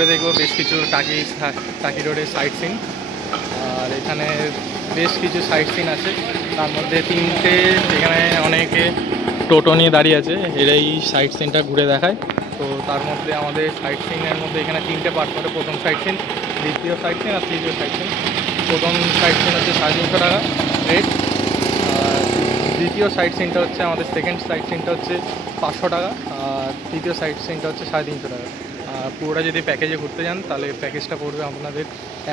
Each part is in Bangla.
ঘুরে দেখব, বেশ কিছু টাকি টাকি রোডের সাইট সিন আর এখানে বেশ কিছু সাইট সিন আছে। তার মধ্যে তিনটে এখানে অনেকে টোটো নিয়ে দাঁড়িয়ে আছে এরাই সাইট সিনটা ঘুরে দেখায়। তো তার মধ্যে আমাদের সাইট সিনের মধ্যে এখানে তিনটে পার্ট করে প্রথম সাইট সিন দ্বিতীয় সাইট সিন আর তৃতীয় সাইট সিন প্রথম সাইট সিন হচ্ছে সাড়ে তিনশো টাকা রেট আর দ্বিতীয় সাইট সিনটা হচ্ছে আমাদের সেকেন্ড সাইট সিনটা হচ্ছে পাঁচশো টাকা। আর তৃতীয় সাইট সিনটা হচ্ছে সাড়ে তিনশো টাকা। পুরোটা যদি প্যাকেজে ঘুরতে যান, তাহলে প্যাকেজটা পড়বে আপনাদের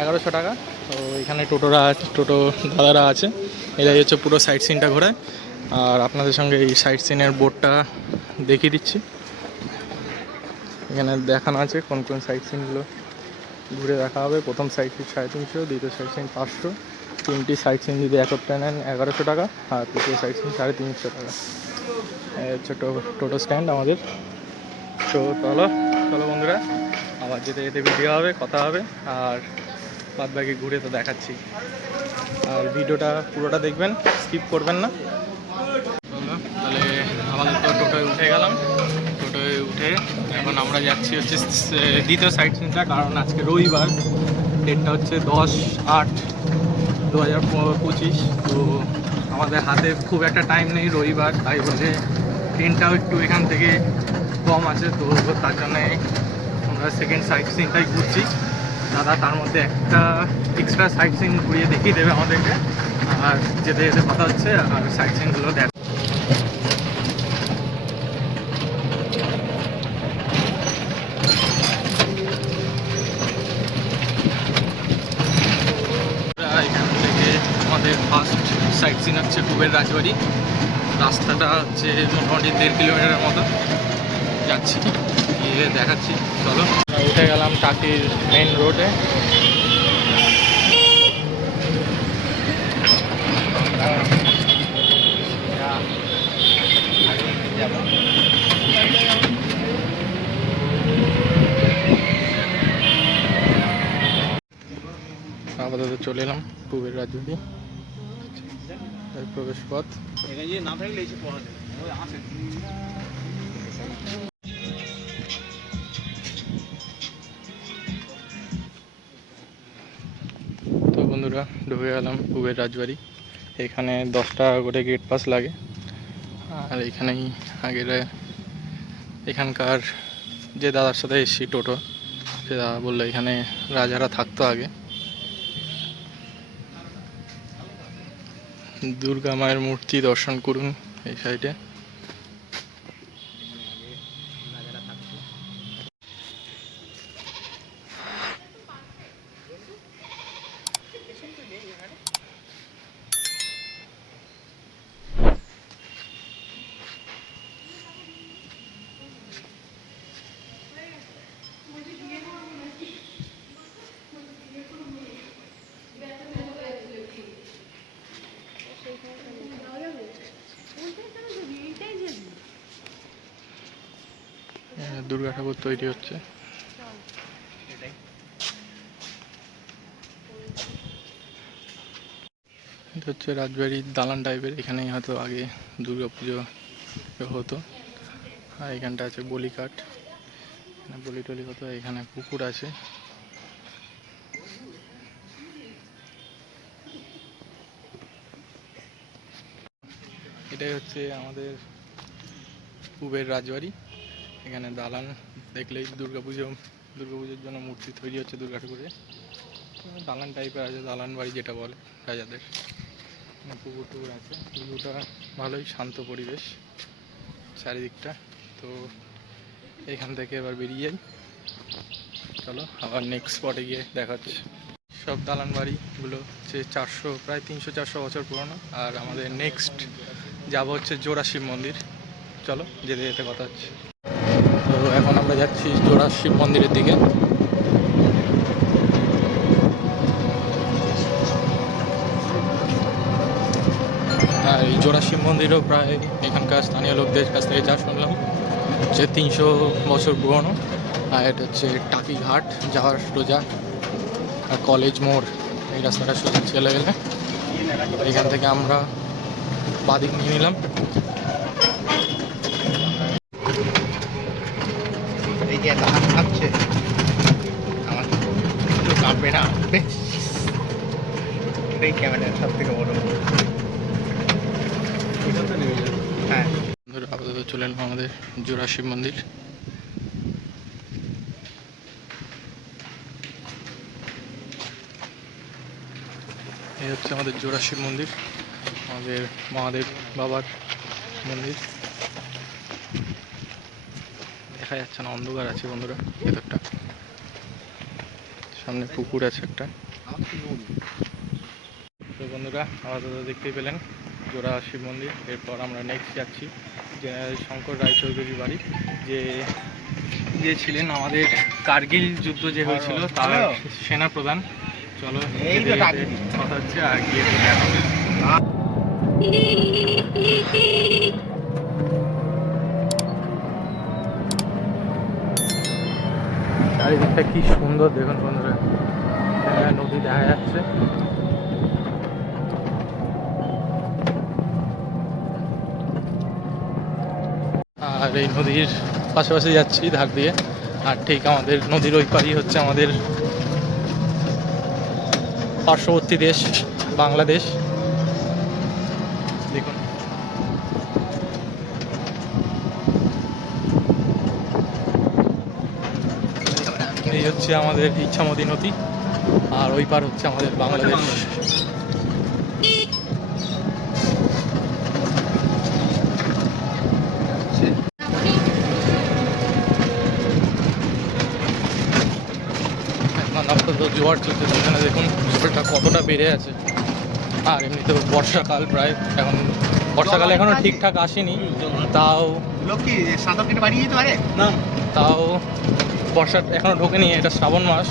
এগারোশো টাকা। তো এখানে টোটোরা আছে, টোটো দাদারা আছে। এরাই হচ্ছে পুরো সাইট সিনটা ঘোরায়। আর আপনাদের সঙ্গে এই সাইট সিনের বোর্ডটা দেখিয়ে দিচ্ছি। এখানে দেখানো আছে কোন কোন সাইট সিনগুলো ঘুরে দেখা হবে। প্রথম সাইট সিন সাড়ে তিনশো, দ্বিতীয় সাইট সিন পাঁচশো। তিনটি সাইট সিন যদি একত্রে নেন, এগারোশো টাকা। আর তৃতীয় সাইট সিন সাড়ে তিনশো টাকা। হচ্ছে টোটো স্ট্যান্ড আমাদের। তো চলো। চলো বন্ধুরা আবার যেতে যেতে ভিডিও হবে, কথা হবে, আর বাদ বাকি ঘুরে তো দেখাচ্ছি। আর ভিডিওটা পুরোটা দেখবেন স্কিপ করবেন না। তাহলে আমাদের তো টোটোয় উঠে গেলাম। টোটোয় উঠে এখন আমরা যাচ্ছি হচ্ছে দ্বিতীয় সাইড সিনটা কারণ আজকে রবিবার, ডেটটা হচ্ছে দশ আট দু হাজার পঁচিশ। তো আমাদের হাতে খুব একটা টাইম নেই রবিবার, তাই বলে ট্রেনটাও একটু এখান থেকে কম আছে, তো তার জন্যে আমরা সেকেন্ড সাইট সিনটাই ঘুরছি। দাদা তার মধ্যে একটা এক্সট্রা সাইট সিন ঘুরিয়ে দেখিয়ে দেবে আমাদেরকে। আর যেতে যেতে কথা হচ্ছে, আর সাইট সিনগুলো দেখ। এখান থেকে আমাদের ফার্স্ট সাইট সিন হচ্ছে কুবের রাজবাড়ি। রাস্তাটা হচ্ছে মোটামুটি দেড় কিলোমিটারের মতো। যাচ্ছি। গিয়ে দেখাচ্ছি, চলো। উঠে গেলাম টাকির মেন রোডে আপাতত চলে এলাম রাজবাড়ি এর প্রবেশ পথ না থাকলে বন্ধুরা ঢুকে গেলাম কুবের রাজবাড়ি। এখানে দশ টাকা করে গেট পাস লাগে। আর এখানেই আগের, এখানকার যে দাদার সাথে এসেছি, টোটো, সে দাদা বলল এখানে রাজারা থাকতো আগে। দুর্গা মায়ের মূর্তি দর্শন করুন এই সাইডে দুর্গা ঠাকুর তৈরি হচ্ছে। এটা হচ্ছে রাজবাড়ির দালান টাইপের এখানেই হয়তো আগে দুর্গা পুজো হতো। আর এখানটা আছে বলিকাট এখানে বলি টলি হতো, এখানে পুকুর আছে। এটাই হচ্ছে আমাদের কুবের রাজবাড়ি। এখানে দালান দেখলেই দুর্গাপুজো, দুর্গাপুজোর জন্য মূর্তি তৈরি হচ্ছে দুর্গা ঠাকুরের দালান টাইপের আছে, দালান বাড়ি যেটা বলে রাজাদের। পুকুর টুকুর আছে, পুকুরটা ভালোই শান্ত পরিবেশ চারিদিকটা। তো এখান থেকে এবার বেরিয়ে যাই। চলো আবার নেক্সট স্পটে গিয়ে দেখাচ্ছে। সব দালান বাড়িগুলো হচ্ছে চারশো, প্রায় তিনশো চারশো বছর পুরনো। আর আমাদের নেক্সট যাব হচ্ছে জোড়া শিব মন্দির। চলো যেতে যেতে কথা হচ্ছে। এখন আমরা যাচ্ছি জোড়া শিব মন্দিরের দিকে। আর এই জোড়া শিব মন্দিরও প্রায় এখানকার স্থানীয় লোকদের কাছ থেকে যা শুনলাম, যে তিনশো বছর পুরনো। আর এটা হচ্ছে টাকি ঘাট, যাওয়ার সোজা, আর কলেজ মোড়, এই রাস্তাটা সোজা চলে গেলে। এখান থেকে আমরা বাদিক নিয়ে নিলাম। এত হাত কাঁপছে আমার একটু কাঁপবে না বেশ এটাই ক্যামেরার সব থেকে বড়। হ্যাঁ। আপাতত চলে এলাম আমাদের জোড়া শিব মন্দির। এই হচ্ছে আমাদের জোড়া শিব মন্দির, আমাদের মহাদেব বাবার মন্দির। দেখা যাচ্ছে না অন্ধকার আছে বন্ধুরা ভেতরটা। সামনে পুকুর আছে একটা। তো বন্ধুরা আপাতত দেখতেই পেলেন জোড়া শিব মন্দির। এরপর আমরা নেক্সট যাচ্ছি জেনারেল শঙ্কর রায়চৌধুরীর বাড়ি যে যে ছিলেন আমাদের কার্গিল যুদ্ধ যে হয়েছিল তার। সেনা প্রধান চলো। কথা হচ্ছে আর গিয়ে চারিদিকটা কি সুন্দর, দেখুন বন্ধুরা। নদী দেখা যাচ্ছে। আর এই নদীর পাশাপাশি যাচ্ছি ধার দিয়ে। আর ঠিক আমাদের নদীর ওই পারই হচ্ছে আমাদের পার্শ্ববর্তী দেশ, বাংলাদেশ দেখুন এই হচ্ছে আমাদের ইচ্ছামতি নদী আর ওই পার হচ্ছে আমাদের বাংলাদেশ। আপাতত জোয়ার চলছে সেখানে দেখুন জোয়ারটা কতটা বেড়ে আছে। আর এমনিতেও বর্ষাকাল প্রায় এখন বর্ষাকাল এখনও ঠিকঠাক আসেনি তাও তাও বর্ষা এখনও ঢোকেনি, এটা শ্রাবণ মাস।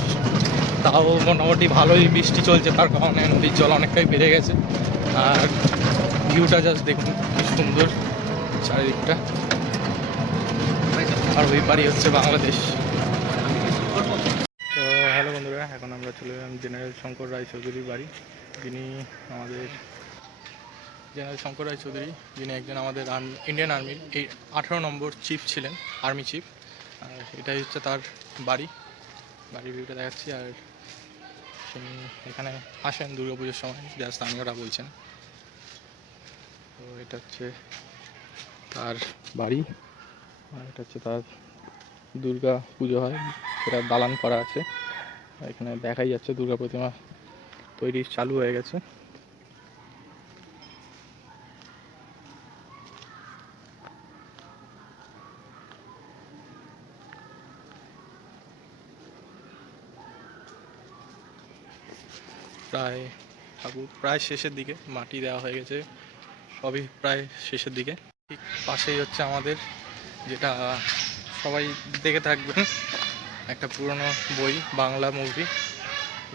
তাও মোটামুটি ভালোই বৃষ্টি চলছে, তার কারণে নদীর জল অনেকটাই বেড়ে গেছে। আর ভিউটা জাস্ট দেখুন, কি সুন্দর চারিদিকটা। আর ওই পারি হচ্ছে বাংলাদেশ। তো হ্যালো বন্ধুরা, এখন আমরা চলে এলাম জেনারেল শঙ্কর রায়চৌধুরীর বাড়ি। যিনি আমাদের জেনারেল শঙ্কর রায়চৌধুরী, যিনি একজন আমাদের ইন্ডিয়ান আর্মির এই আঠারো নম্বর চিফ ছিলেন আর্মি চিফ আর এটাই হচ্ছে তার বাড়ি। বাড়ির ভিউটা দেখাচ্ছি আর তিনি এখানে আসেন দুর্গাপুজোর সময়, যা স্থানীয়রা বলছেন। তো এটা হচ্ছে তার বাড়ি আর এটা হচ্ছে তার দুর্গা পুজো হয়। সেটা দালান করা আছে। এখানে দেখাই যাচ্ছে দুর্গা প্রতিমা তৈরি চালু হয়ে গেছে। প্রায় ঠাকুর, প্রায় শেষের দিকে মাটি দেওয়া হয়ে গেছে, সবই প্রায় শেষের দিকে। ঠিক পাশেই হচ্ছে আমাদের যেটা সবাই দেখে থাকবেন, একটা পুরনো বই, বাংলা মুভি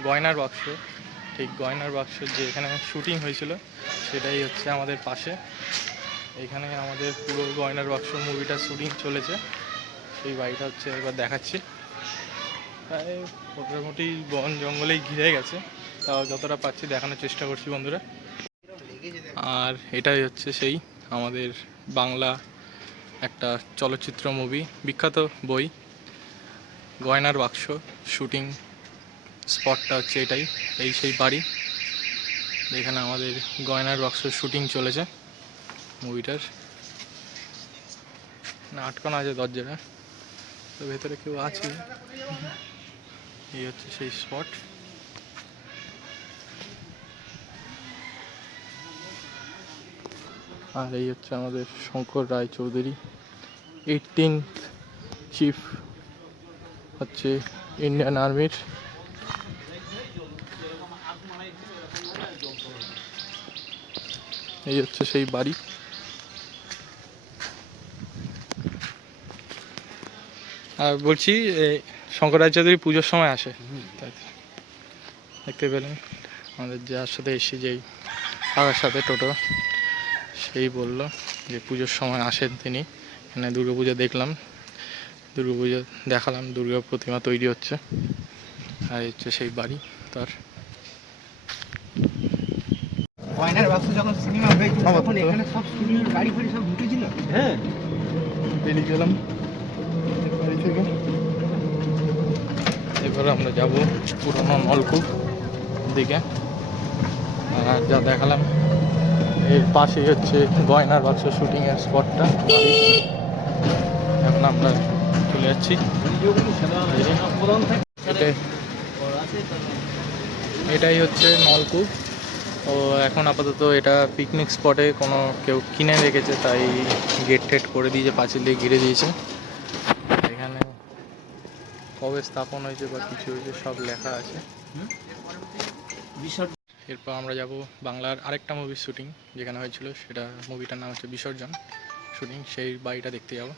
গয়নার বাক্স। ঠিক গয়নার বাক্স যে এখানে শুটিং হয়েছিল, সেটাই হচ্ছে আমাদের পাশে। এখানে আমাদের পুরো গয়নার বাক্স মুভিটা শুটিং চলেছে। সেই বাড়িটা হচ্ছে একবার দেখাচ্ছি। প্রায় মোটামুটি বন জঙ্গলেই ঘিরে গেছে। তাও যতটা পাচ্ছি দেখানোর চেষ্টা করছি বন্ধুরা। আর এটাই হচ্ছে সেই আমাদের বাংলা একটা চলচ্চিত্র মুভি বিখ্যাত বই। গয়নার বাক্স শুটিং স্পটটা হচ্ছে এটাই, এই সেই বাড়ি। যেখানে আমাদের গয়নার বাক্স শুটিং চলেছে মুভিটার না, আটকানো আছে দরজাটা। তো ভেতরে কেউ আছে? এই হচ্ছে সেই স্পট আর এই হচ্ছে আমাদের শঙ্কর রায় চৌধুরী। এইটিন চিফ হচ্ছে ইন্ডিয়ান আর্মির এই হচ্ছে সেই বাড়ি। আর বলছি এই শঙ্কর রায় চৌধুরী পুজোর সময় আসে। দেখতে পেলেন। আমাদের যার সাথে এসে যেই কাকার সাথে টোটো। সেই বলল যে পুজোর সময় আসেন তিনি। এখানে দুর্গা পুজো দেখলাম। দুর্গা পুজো দেখালাম দুর্গা প্রতিমা তৈরি হচ্ছে। আর হচ্ছে সেই বাড়ি তার। গয়নার বাক্স যখন সিনেমা হয়েছিল তখন এখানে সব শুটিং গাড়ি ফাড়ি সব ঢুকেছিল বেরিয়ে গেলাম। বাড়ি থেকে। এবার আমরা যাব পুরনো নলকূপ দিকে। আর যা দেখালাম এর পাশেই হচ্ছে গয়নার বাক্স শুটিংয়ের স্পটটা এখন আমরা চলে যাচ্ছি। এটাই- হচ্ছে নলকূপ। ও এখন আপাতত এটা পিকনিক স্পটে কোনো কেউ কিনে রেখেছে, তাই গেট টেট করে দিয়েছে, পাঁচিল দিয়ে ঘিরে দিয়েছে। এখানে কবে স্থাপন হয়েছে বা কিছু হয়েছে, সব লেখা আছে। এরপর আমরা যাব বাংলার আরেকটা মুভির শুটিং যেখানে হয়েছিল সেটা মুভিটার নাম হচ্ছে বিসর্জন শুটিং সেই বাড়িটা দেখতে যাব।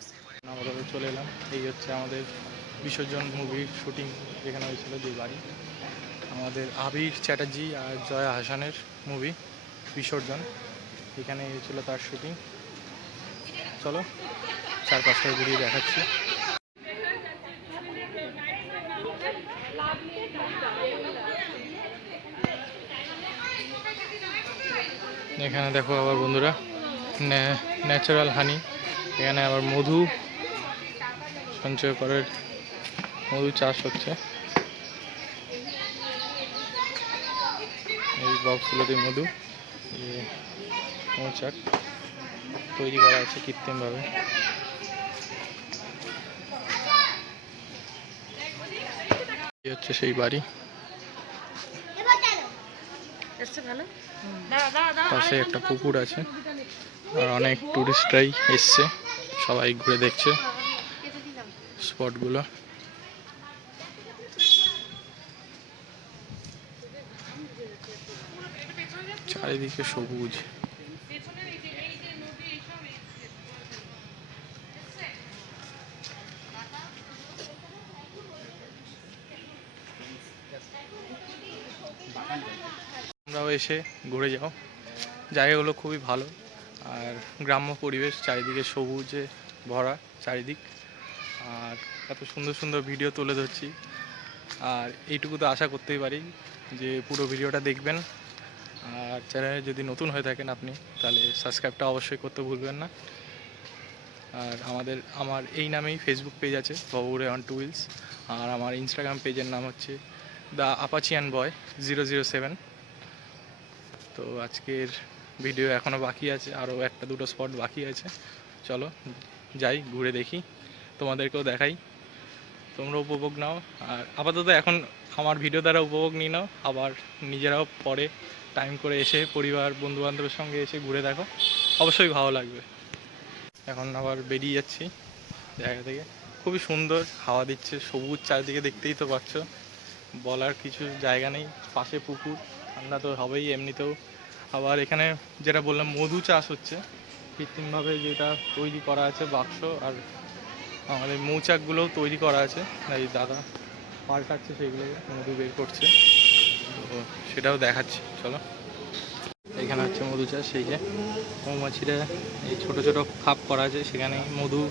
আমরা চলে এলাম, এই হচ্ছে আমাদের বিসর্জন মুভির শুটিং যেখানে হয়েছিল যে বাড়ি। আমাদের আবির চ্যাটার্জি আর জয়া হাসানের মুভি বিসর্জন এখানে হয়েছিল তার শুটিং চলো চার পাঁচটায় ঘুরিয়ে দেখাচ্ছি। এখানে দেখো আবার বন্ধুরা ন্যাচারাল হানি এখানে আবার মধু সঞ্চয় করার মধু চাষ হচ্ছে। এই বক্সগুলোতে মধু এই মৌচাক তৈরি করা আছে কৃত্রিমভাবে। হচ্ছে সেই বাড়ি। পাশে একটা পুকুর আছে আর অনেক টুরিস্টরাই এসছে সবাই ঘুরে দেখছে স্পটগুলো। চারিদিকে সবুজ। এসে ঘুরে যাও। জায়গাগুলো খুবই ভালো। আর গ্রাম্য পরিবেশ চারিদিকে সবুজে ভরা চারিদিক। আর এত সুন্দর সুন্দর ভিডিও তুলে ধরছি। আর এইটুকু তো আশা করতেই পারি যে পুরো ভিডিওটা দেখবেন। আর চ্যানেলে যদি নতুন হয়ে থাকেন আপনি, তাহলে সাবস্ক্রাইবটা অবশ্যই করতে ভুলবেন না। আর আমাদের, আমার এই নামেই ফেসবুক পেজ আছে বাবুরে অন টু উইলস আর আমার ইনস্টাগ্রাম পেজের নাম হচ্ছে the Apachian boy zero zero seven তো আজকের ভিডিও এখনও বাকি আছে আরও একটা দুটো স্পট বাকি আছে। চলো, যাই, ঘুরে দেখি, তোমাদেরকেও দেখাই। তোমরা উপভোগ নাও, আর আপাতত এখন আমার ভিডিও দ্বারা উপভোগ নিয়ে নাও, আবার নিজেরাও পরে টাইম করে এসে পরিবার বন্ধু বান্ধবের সঙ্গে এসে ঘুরে দেখো। অবশ্যই ভালো লাগবে। এখন আবার বেরিয়ে যাচ্ছি জায়গা থেকে। খুবই সুন্দর, হাওয়া দিচ্ছে, সবুজ চারিদিকে দেখতেই তো পাচ্ছ। বলার কিছু জায়গা নেই, পাশে পুকুর। ঠান্ডা তো হবেই এমনিতেও। আবার এখানে যেটা বললাম, মধু চাষ হচ্ছে। কৃত্রিমভাবে যেটা তৈরি করা আছে বাক্স আর আমাদের মৌচাকগুলোও তৈরি করা আছে। এই দাদা পাল্টাচ্ছে সেগুলো, মধু বের করছে। তো সেটাও দেখাচ্ছি, চলো। এখানে হচ্ছে মধু চাষ সেই যে মৌমাছিরা এই ছোট ছোট খাপ করা আছে সেখানে মধু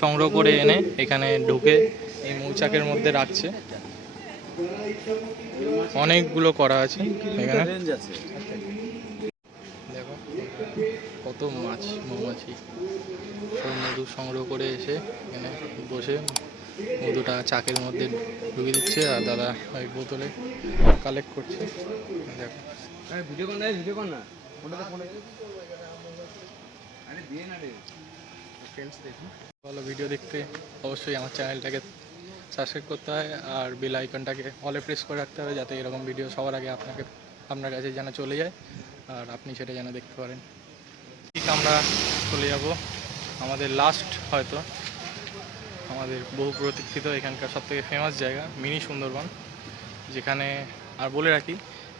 সংগ্রহ করে এনে এখানে ঢুকে এই মৌচাকের মধ্যে রাখছে। অনেকগুলো করা আছে এখানে। দেখো কত মাছ মৌমাছি। সব মধু সংগ্রহ করে এসে এখানে বসে মধুটা চাকের মধ্যে ঢুকিয়ে দিচ্ছে আর দাদা ওই বোতলে কালেক্ট করছে। দেখো। ভিডিও কর না ভিডিও কর না। আরে দিয়ে না রে। ভালো ভিডিও দেখতে অবশ্যই আমার চ্যানেলটাকে সাবস্ক্রাইব করতে হয় আর বেল আইকনটাকে অলে প্রেস করে রাখতে হবে যাতে এরকম ভিডিও সবার আগে আপনাকে, আপনার কাছে যেন চলে যায় আর আপনি সেটা যেন দেখতে পারেন। ঠিক আমরা চলে যাব আমাদের লাস্ট হয়তো, আমাদের বহু প্রতীক্ষিত এখানকার সব থেকে ফেমাস জায়গা, মিনি সুন্দরবন, যেখানে, আর বলে রাখি,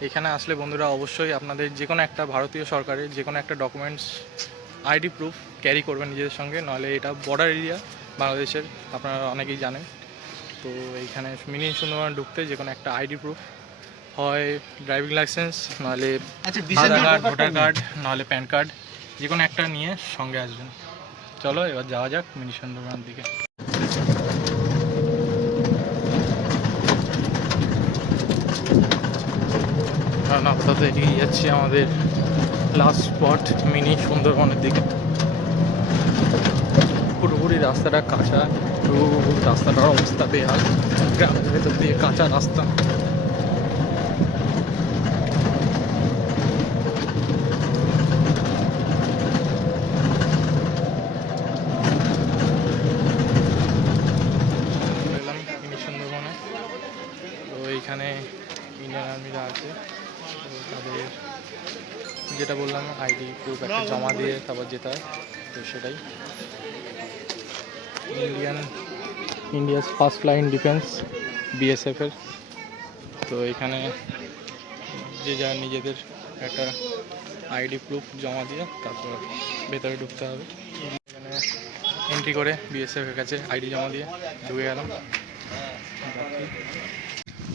এখানে আসলে বন্ধুরা অবশ্যই আপনাদের যে কোনো একটা ভারতীয় সরকারের যে কোনো একটা ডকুমেন্টস আইডি প্রুফ ক্যারি করবেন নিজেদের সঙ্গে, নাহলে এটা বর্ডার এরিয়া বাংলাদেশের, আপনারা অনেকেই জানেন। তো এইখানে মিনি সুন্দরবন ঢুকতে যে কোনো একটা আইডি প্রুফ হয় ড্রাইভিং লাইসেন্স নাহলে আচ্ছা আধার কার্ড ভোটার কার্ড নাহলে প্যান কার্ড যে কোনো একটা নিয়ে সঙ্গে আসবেন। চলো এবার যাওয়া যাক মিনি সুন্দরবনের দিকে। কারণ আপাতত এগিয়ে যাচ্ছি আমাদের লাস্ট স্পট মিনি সুন্দরবনের দিকে। পুরোপুরি রাস্তাটা কাঁচা রাস্তাটার অবস্থা বেহাল। গ্রামের ভেতর দিয়ে কাঁচা রাস্তা। এইখানে ইন্ডিয়ান আর্মিরা আছে। তো তাদের যেটা বললাম, আইডি প্রুফ একটা জমা দিয়ে তারপর যেতে হয়। তো সেটাই। Indian India's first line defence বিএসএফের তো এখানে যে যা নিজেদের একটা আইডি প্রুফ জমা দিয়ে তারপর ভেতরে ঢুকতে হবে। এখানে এন্ট্রি করে বিএসএফের কাছে আইডি জমা দিয়ে ঢুকে গেলাম।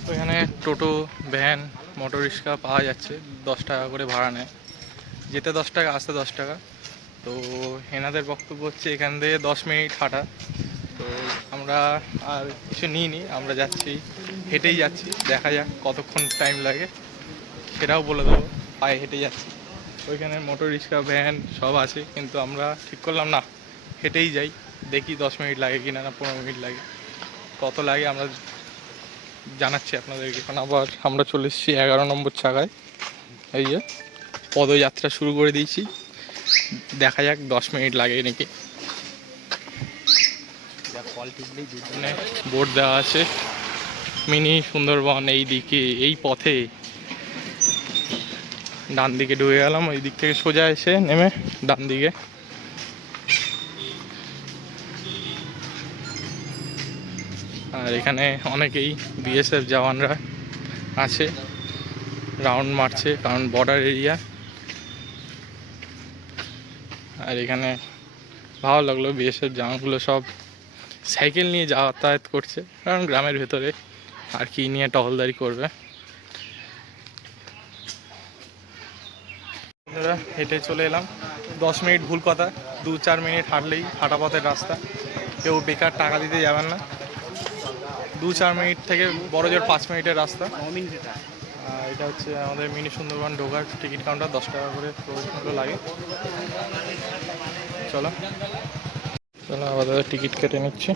তো এখানে টোটো, ভ্যান, মোটর রিক্সা পাওয়া যাচ্ছে। দশ টাকা করে ভাড়া নেয়। যেতে দশ টাকা, আসতে দশ টাকা। তো এনাদের বক্তব্য হচ্ছে এখান থেকে দশ মিনিট হাঁটা। তো আমরা আর কিছু নিইনি, আমরা যাচ্ছি, হেঁটেই যাচ্ছি, দেখা যাক কতক্ষণ টাইম লাগে, সেটাও বলে দেবো, পায়ে হেঁটে যাচ্ছি। ওইখানে মোটর, রিক্সা ভ্যান সব আছে, কিন্তু আমরা ঠিক করলাম না, হেঁটেই যাই, দেখি দশ মিনিট লাগে কি না না পনেরো মিনিট লাগে, কত লাগে আমরা জানাচ্ছি আপনাদেরকে। এখন আবার আমরা চলে এসেছি এগারো নম্বর চাকায়, এই যে পদযাত্রা শুরু করে দিয়েছি। দেখা যাক দশ মিনিট লাগে নাকি। বোর্ড দেওয়া আছে। মিনি সুন্দরবন এই দিকে এই পথে। ডান দিকে ঢুকে গেলাম ওই দিক থেকে সোজা এসে নেমে ডান দিকে। আর এখানে অনেকেই বিএসএফ জওয়ানরা আছে। রাউন্ড মারছে কারণ বর্ডার এরিয়া আর এখানে ভালো লাগল বিএসএফ জামাগুলো সব সাইকেল নিয়ে যাতায়াত করছে, কারণ গ্রামের ভেতরে আর কি নিয়ে টহলদারি করবে। হেঁটে চলে এলাম। দশ মিনিট ভুল কথা, দু চার মিনিট হাঁটলেই হাঁটা পথের রাস্তা। কেউ বেকার টাকা দিতে যাবেন না। দু চার মিনিট থেকে বড় জোর পাঁচ মিনিটের রাস্তা। এটা হচ্ছে আমাদের মিনি সুন্দরবন ঢোকার টিকিট কাউন্টার, দশ টাকা করে লাগে। চলো। চলো আবার টিকিট কেটে নিচ্ছি।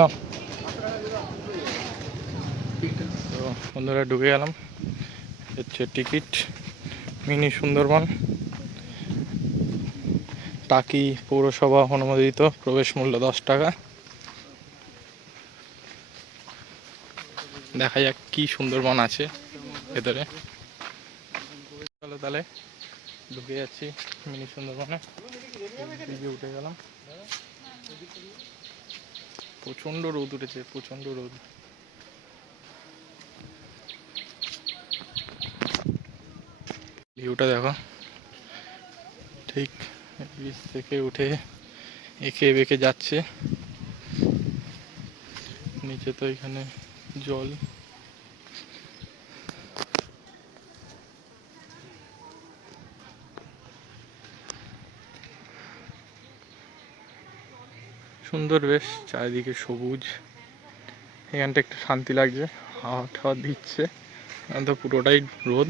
না। তো বন্ধুরা, ঢুকে গেলাম। হচ্ছে টিকিট, মিনি সুন্দরবন। টাকি পৌরসভা অনুমোদিত প্রবেশ মূল্য দশ টাকা। দেখা যাক কি সুন্দরবন আছে ভেতরে। চলো তাহলে ঢুকে যাচ্ছি মিনি সুন্দরবনে। উঠে গেলাম। প্রচণ্ড রোদ উঠেছে, প্রচণ্ড রোদ। ভিউটা দেখো। ঠিক ব্রিজ থেকে উঠে এঁকে বেঁকে যাচ্ছে। নিচে তো এখানে জল। সুন্দর বেশ, চারিদিকে সবুজ। এখানটা একটু শান্তি লাগছে হাওয়া টাওয়া দিচ্ছে তো পুরোটাই রোদ।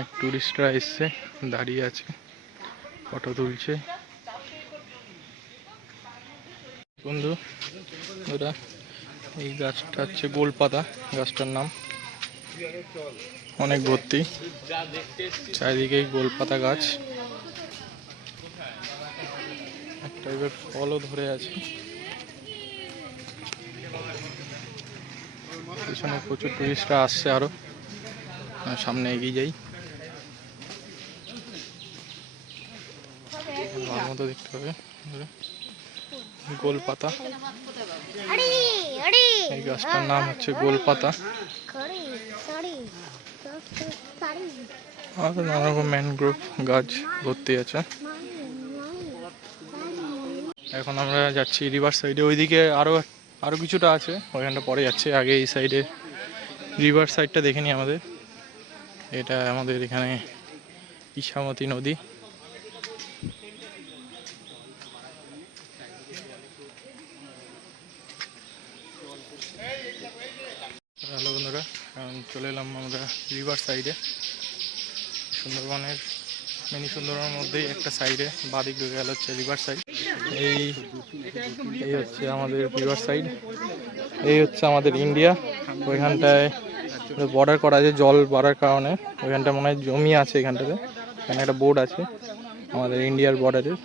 অনেক টুরিস্টরা এসছে, দাঁড়িয়ে আছে, ফটো তুলছে। বন্ধু, ওরা এই গাছটা হচ্ছে গোলপাতা, গাছটার নাম। অনেক ভর্তি। চারিদিকেই গোলপাতা গাছ। একটা এবার ফলও ধরে আছে। পিছনে প্রচুর টুরিস্টরা আসছে আরও। সামনে এগিয়ে যাই। মতো দেখতে হবে। গোলপাতা। আরে আরে। এই গাছটার নাম হচ্ছে সরি সরি আর নানা রকম ম্যানগ্রোভ গাছ ভর্তি আছে। এখন আমরা যাচ্ছি রিভার সাইডে। ওইদিকে আরও আরও কিছুটা আছে। ওইখানটা পরে যাচ্ছে। আগে এই সাইডে রিভার সাইডটা দেখে নিই আমাদের। এটা আমাদের এখানে ইছামতি নদী হ্যালো বন্ধুরা আমরা রিভার সাইডে। সুন্দরবনের, মিনি সুন্দরবনের মধ্যেই একটা সাইডে, বাদিক গেল হচ্ছে রিভার সাইড এই এই হচ্ছে আমাদের রিভার সাইড এই হচ্ছে আমাদের ইন্ডিয়া। ওইখানটায় বর্ডার করা আছে, জল বাড়ার কারণে। ওইখানটা মনে হয় জমি আছে এখানটাতে। এখানে একটা বোর্ড আছে, আমাদের ইন্ডিয়ার বর্ডারের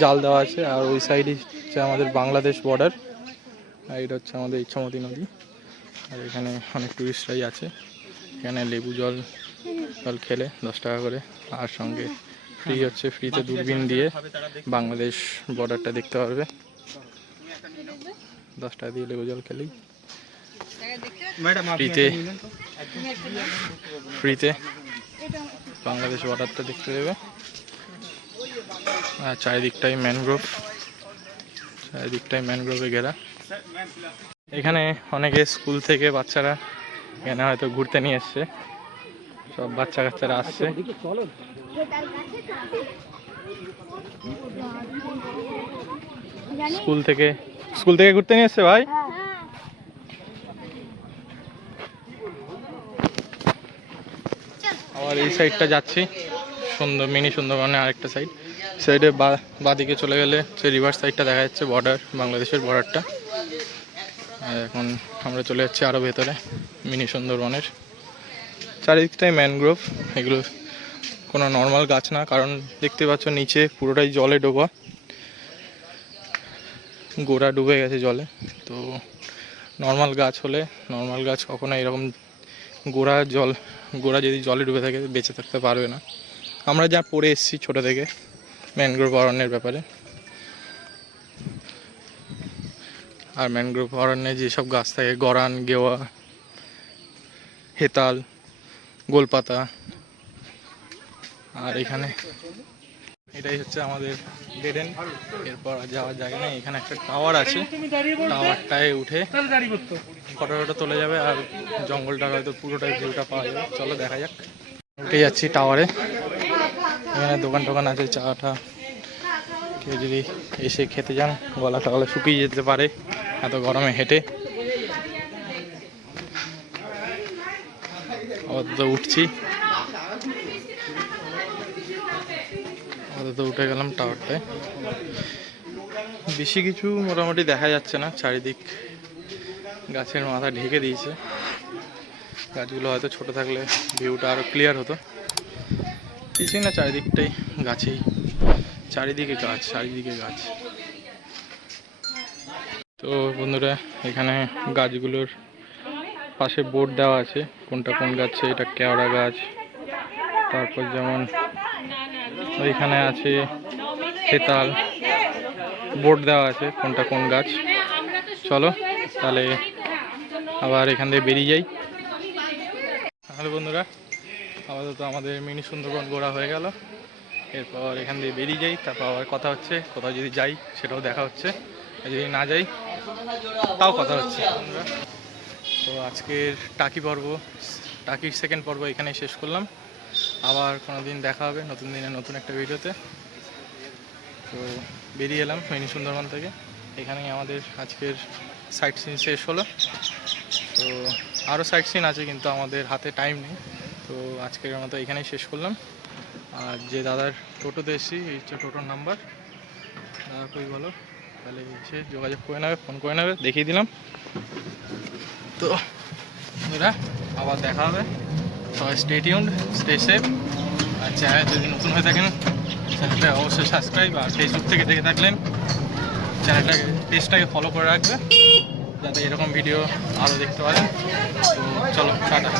জাল দেওয়া আছে, আর ওই সাইডে হচ্ছে আমাদের বাংলাদেশ বর্ডার আর এটা হচ্ছে আমাদের ইচ্ছামতি নদী। আর এখানে অনেক টুরিস্টরাই আছে। এখানে লেবু জল জল খেলে দশ টাকা করে। আর সঙ্গে ফ্রি হচ্ছে ফ্রিতে দূরবীন দিয়ে বাংলাদেশ বর্ডারটা দেখতে পারবে। দশ টাকা দিয়ে লেবু জল খেলেই ফ্রিতে ফ্রিতে বাংলাদেশ বর্ডারটা দেখতে দেবে। আর চারিদিকটাই ম্যানগ্রোভ চারিদিকটাই ম্যানগ্রোভে ঘেরা। এখানে অনেকে স্কুল থেকে বাচ্চারা এখানে হয়তো ঘুরতে নিয়ে এসছে। সব বাচ্চা কাচ্চারা আসছে। স্কুল থেকে স্কুল থেকে ঘুরতে নিয়ে এসছে ভাই? আবার এই সাইডটা যাচ্ছি। সুন্দর, মিনি সুন্দরবনের আরেকটা সাইড। সাইডে বাদিকে চলে গেলে সে রিভার সাইডটা দেখা যাচ্ছে বর্ডার বাংলাদেশের বর্ডারটা এখন আমরা চলে যাচ্ছি আরও ভেতরে। মিনি সুন্দরবনের। চারিদিকটাই ম্যানগ্রোভ, এগুলো কোনো নর্মাল গাছ না, কারণ দেখতে পাচ্ছ নিচে পুরোটাই জলে ডোবা। গোড়া ডুবে গেছে জলে। তো নর্মাল গাছ হলে, নর্মাল গাছ কখনো এরকম গোড়া জল, গোড়া যদি জলে ডুবে থাকে, বেঁচে থাকতে পারবে না। আমরা যা পড়ে এসেছি ছোটো থেকে, ম্যানগ্রোভ অরণ্যের ব্যাপারে। আর ম্যানগ্রোভ অরণ্যে যেসব গাছ থাকে, গরান, গেওয়া হেতাল, গোলপাতা আর এখানে এটাই হচ্ছে আমাদের ডেডেন এরপর যাওয়ার জায়গা নেই, এখানে একটা টাওয়ার আছে। টাওয়ারটায় উঠে ফটো ফটো তোলা যাবে আর জঙ্গলটা হয়তো পুরোটাই ভিউটা পাওয়া যাবে। চলো দেখা যাক। উঠে যাচ্ছি টাওয়ারে। এখানে দোকান টোকান আছে চাটা কেউ যদি এসে খেতে যান। গলা টগলা শুকিয়ে যেতে পারে, এত গরমে হেঁটে। আপাতত উঠছি। আপাতত উঠে গেলাম টাওয়ারটায়। বেশি কিছু মোটামুটি দেখা যাচ্ছে না, চারিদিক গাছের মাথা ঢেকে দিয়েছে। গাছগুলো হয়তো ছোট থাকলে ভিউটা আরও ক্লিয়ার হতো। কিছুই না চারিদিকটাই গাছেই। চারিদিকে গাছ চারিদিকে গাছ। তো বন্ধুরা, এখানে গাছগুলোর পাশে বোর্ড দেওয়া আছে, কোনটা কোন গাছ, এটা কেওড়া গাছ। তারপর যেমন ওইখানে আছে হেতাল। বোর্ড দেওয়া আছে কোনটা কোন গাছ। চলো, তাহলে আবার এখান থেকে বেরিয়ে যাই। তাহলে বন্ধুরা, আপাতত আমাদের মিনি সুন্দরবন ঘোরা হয়ে গেল। এরপর এখান দিয়ে বেরিয়ে যাই, তারপর আবার কথা হচ্ছে, কোথাও যদি যাই সেটাও দেখা হচ্ছে। আর যদি না যাই, তাও কথা হচ্ছে। তো আজকের টাকি পর্ব, টাকির সেকেন্ড পর্ব এখানেই শেষ করলাম। আবার কোনো দিন দেখা হবে নতুন দিনে নতুন একটা ভিডিওতে। তো বেরিয়ে এলাম মিনি সুন্দরবন থেকে। এখানেই আমাদের আজকের সাইট সিন শেষ হলো। তো আরও সাইট সিন আছে কিন্তু আমাদের হাতে টাইম নেই। তো আজকের মতো এখানেই শেষ করলাম। আর যে দাদার টোটোতে এসেছি, এই হচ্ছে টোটোর নাম্বার দাদা কই বলো? তাহলে এসে যোগাযোগ করে নেবে ফোন করে নেবে, দেখিয়ে দিলাম। তো বন্ধুরা, আবার দেখা হবে। সবাই স্টে টিউন্ড স্টে সেফ আর চ্যানেল যদি নতুন হয়ে থাকেন চ্যানেলটা অবশ্যই সাবস্ক্রাইব আর ফেসবুক থেকে দেখে থাকলেন, চ্যানেলটাকে পেজটাকে ফলো করে রাখবে, যাতে এরকম ভিডিও আরও দেখতে পারেন। তো চলো, টাটা।